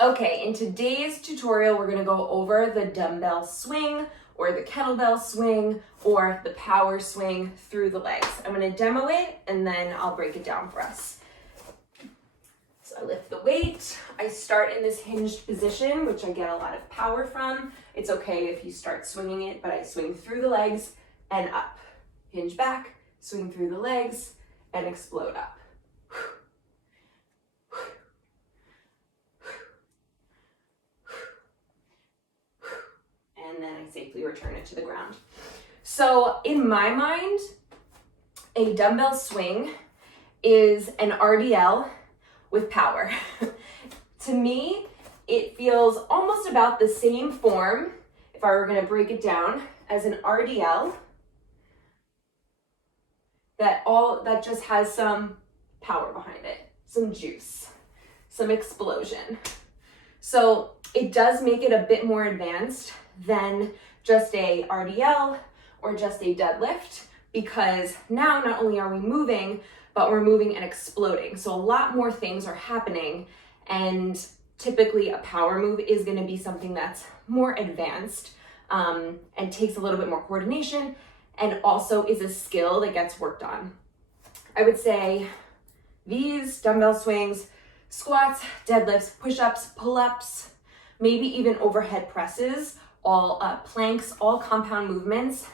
Okay, in today's tutorial, we're gonna go over the dumbbell swing or the kettlebell swing or the power swing through the legs. I'm gonna demo it and then I'll break it down for us. So I lift the weight, I start in this hinged position, which I get a lot of power from. It's okay if you start swinging it, but I swing through the legs and up. Hinge back, swing through the legs and explode up. And then I safely return it to the ground. So in my mind, a dumbbell swing is an RDL with power. To me, it feels almost about the same form, if I were gonna break it down, as an RDL that just has some power behind it, some juice, some explosion. So it does make it a bit more advanced than just a RDL or just a deadlift, because now not only are we moving, but we're moving and exploding. So a lot more things are happening, and typically a power move is gonna be something that's more advanced and takes a little bit more coordination, and also is a skill that gets worked on. I would say these dumbbell swings, squats, deadlifts, push-ups, pull-ups, maybe even overhead presses, all planks, all compound movements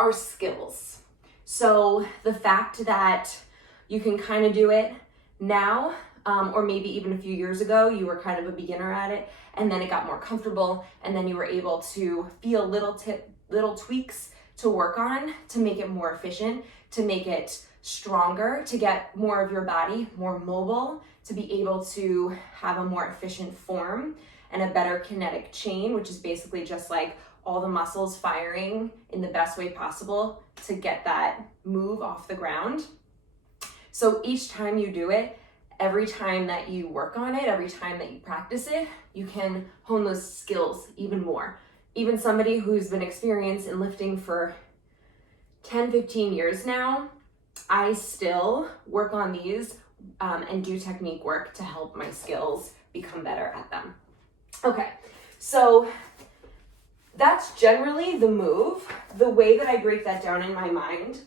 are skills. So the fact that you can kind of do it now, or maybe even a few years ago, you were kind of a beginner at it, and then it got more comfortable, and then you were able to feel little tweaks to work on to make it more efficient, to make it stronger, to get more of your body more mobile, to be able to have a more efficient form and a better kinetic chain, which is basically just like all the muscles firing in the best way possible to get that move off the ground. So each time you do it, every time that you work on it, every time that you practice it, you can hone those skills even more. Even somebody who's been experienced in lifting for 10, 15 years now, I still work on these and do technique work to help my skills become better at them. Okay, so that's generally the move. The way that I break that down in my mind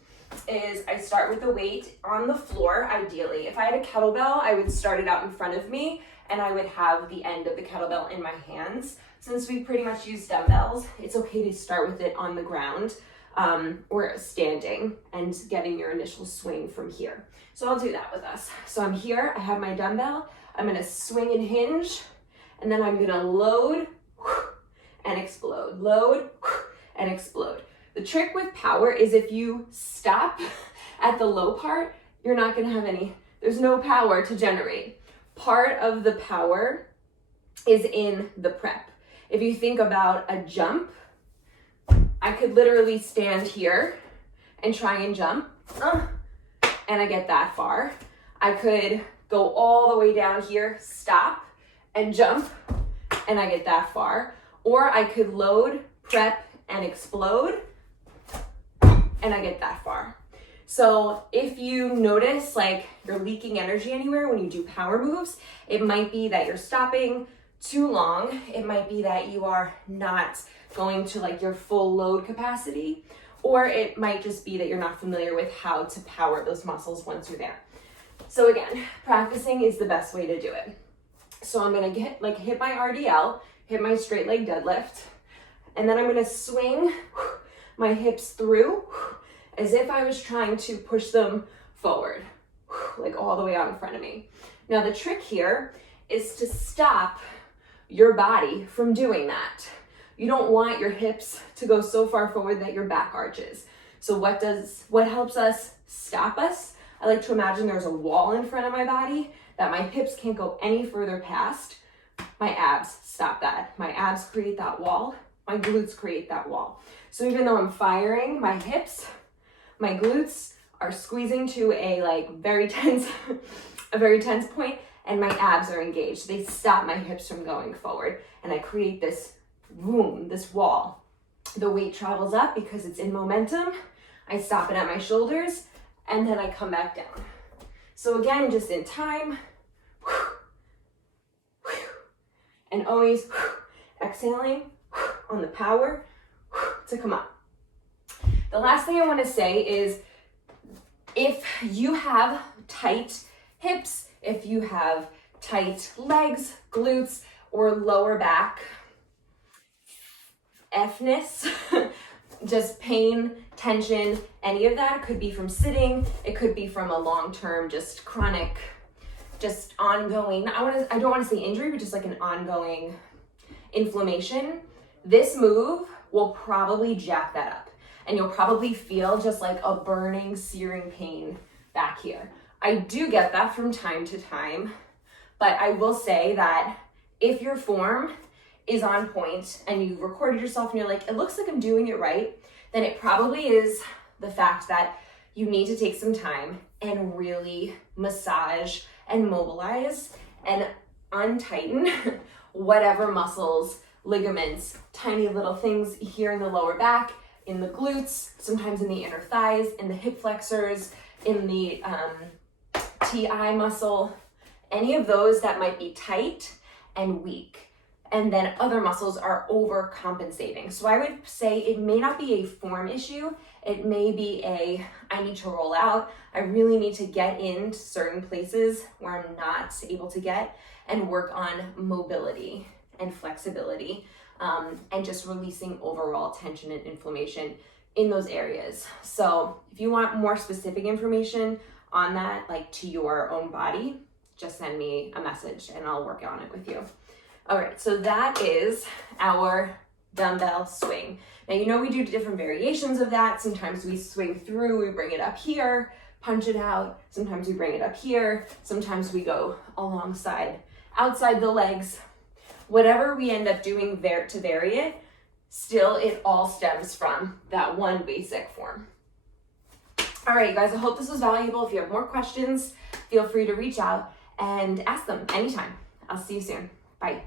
is I start with the weight on the floor, ideally. If I had a kettlebell, I would start it out in front of me and I would have the end of the kettlebell in my hands. Since we pretty much use dumbbells, it's okay to start with it on the ground or standing and getting your initial swing from here. So I'll do that with us. So I'm here, I have my dumbbell, I'm gonna swing and hinge, and then I'm gonna load and explode, load and explode. The trick with power is if you stop at the low part, you're not gonna have there's no power to generate. Part of the power is in the prep. If you think about a jump, I could literally stand here and try and jump, and I get that far. I could go all the way down here, stop, and jump, and I get that far. Or I could load, prep, and explode, and I get that far. So if you notice like you're leaking energy anywhere when you do power moves, it might be that you're stopping too long. It might be that you are not going to like your full load capacity, or it might just be that you're not familiar with how to power those muscles once you're there. So again, practicing is the best way to do it. So I'm gonna hit my RDL, hit my straight leg deadlift, and then I'm gonna swing my hips through as if I was trying to push them forward, like all the way out in front of me. Now the trick here is to stop your body from doing that. You don't want your hips to go so far forward that your back arches. So what helps us stop us? I like to imagine there's a wall in front of my body that my hips can't go any further past. My abs stop that. My abs create that wall. My glutes create that wall. So even though I'm firing my hips, my glutes are squeezing to a very tense point, and my abs are engaged. They stop my hips from going forward, and I create this boom, this wall. The weight travels up because it's in momentum. I stop it at my shoulders, and then I come back down. So again, just in time, and always exhaling on the power to come up. The last thing I want to say is if you have tight hips, if you have tight legs, glutes, or lower back F-ness, just pain, tension, any of that. It could be from sitting, it could be from a long-term, just chronic, just ongoing, I don't want to say injury, but just like an ongoing inflammation. This move will probably jack that up, and you'll probably feel just like a burning, searing pain back here. I do get that from time to time, but I will say that if your form is on point and you recorded yourself and you're like, it looks like I'm doing it right, then it probably is the fact that you need to take some time and really massage and mobilize and untighten whatever muscles, ligaments, tiny little things here in the lower back, in the glutes, sometimes in the inner thighs, in the hip flexors, in the TI muscle, any of those that might be tight and weak. And then other muscles are overcompensating. So I would say it may not be a form issue. It may be I need to roll out. I really need to get in certain places where I'm not able to get and work on mobility and flexibility and just releasing overall tension and inflammation in those areas. So if you want more specific information on that, like to your own body, just send me a message and I'll work on it with you. All right, so that is our dumbbell swing. Now, you know we do different variations of that. Sometimes we swing through, we bring it up here, punch it out. Sometimes we bring it up here. Sometimes we go alongside, outside the legs. Whatever we end up doing to vary it, still it all stems from that one basic form. All right, you guys, I hope this was valuable. If you have more questions, feel free to reach out and ask them anytime. I'll see you soon. Bye.